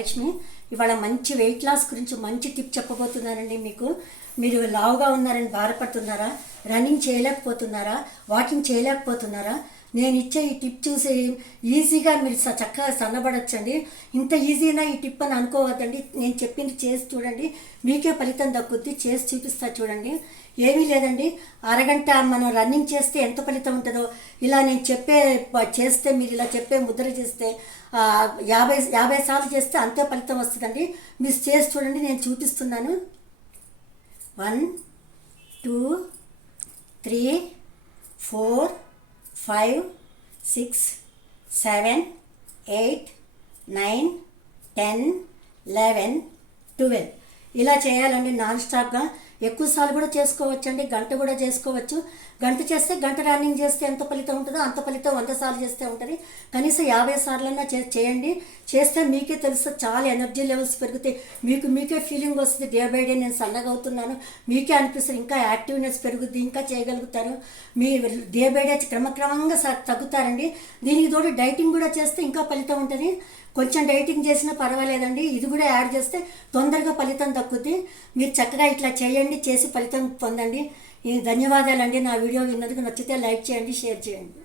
లక్ష్మి ఇవాళ మంచి weight loss గురించి మంచి టిప్ చెప్పబోతున్నానండి మీకు. మీరు లావుగా ఉన్నారని బాధపడుతున్నారా? రన్నింగ్ చేయలేకపోతున్నారా? వాకింగ్ చేయలేకపోతున్నారా? నేను ఇచ్చే ఈ టిప్ చూసి ఈజీగా మీరు చక్కగా సన్నబడచ్చండి. ఇంత ఈజీనా ఈ టిప్ అని అనుకోవద్దండి. నేను చెప్పింది చేసి చూడండి, మీకే ఫలితం దక్కుద్ది. చేసి చూపిస్తా చూడండి. ఏమీ లేదండి, అరగంట మనం రన్నింగ్ చేస్తే ఎంత ఫలితం ఉంటుందో ఇలా నేను చేస్తే మీరు ఇలా చెప్పే ముద్ర చేస్తే 50 సార్లు చేస్తే అంతే ఫలితం వస్తుందండి. మీరు చేసి చూడండి, నేను చూపిస్తున్నాను. 1 2 3 4 5 6 7 8 9 10 11 12 ఇలా చేయాలండి నాన్ స్టాప్గా. ఎక్కువసార్లు కూడా చేసుకోవచ్చండి, గంట కూడా చేసుకోవచ్చు. గంట చేస్తే గంట రన్నింగ్ చేస్తే ఎంత ఫలితం ఉంటుందో అంత ఫలితం 100 సార్లు చేస్తే ఉంటుంది. కనీసం 50 సార్లన్నా చేయండి. చేస్తే మీకే తెలుస్తుంది, చాలా ఎనర్జీ లెవెల్స్ పెరుగుతాయి. మీకే ఫీలింగ్ వస్తుంది, డే బై డే నేను సన్నగా అవుతున్నాను. మీకే అనిపిస్తుంది, ఇంకా యాక్టివ్నెస్ పెరుగుద్ది, ఇంకా చేయగలుగుతారు. మీ డే బై డే క్రమక్రమంగా తగ్గుతారండి. దీనికి తోడు డైటింగ్ కూడా చేస్తే ఇంకా ఫలితం ఉంటుంది. కొంచెం డైటింగ్ చేసినా పర్వాలేదండి, ఇది కూడా యాడ్ చేస్తే తొందరగా ఫలితం దక్కుద్ది. మీరు చక్కగా ఇట్లా చేయండి, చేసి ఫలితం పొందండి. ధన్యవాదాలండి. నా వీడియో విన్నందుకు నచ్చితే లైక్ చేయండి, షేర్ చేయండి.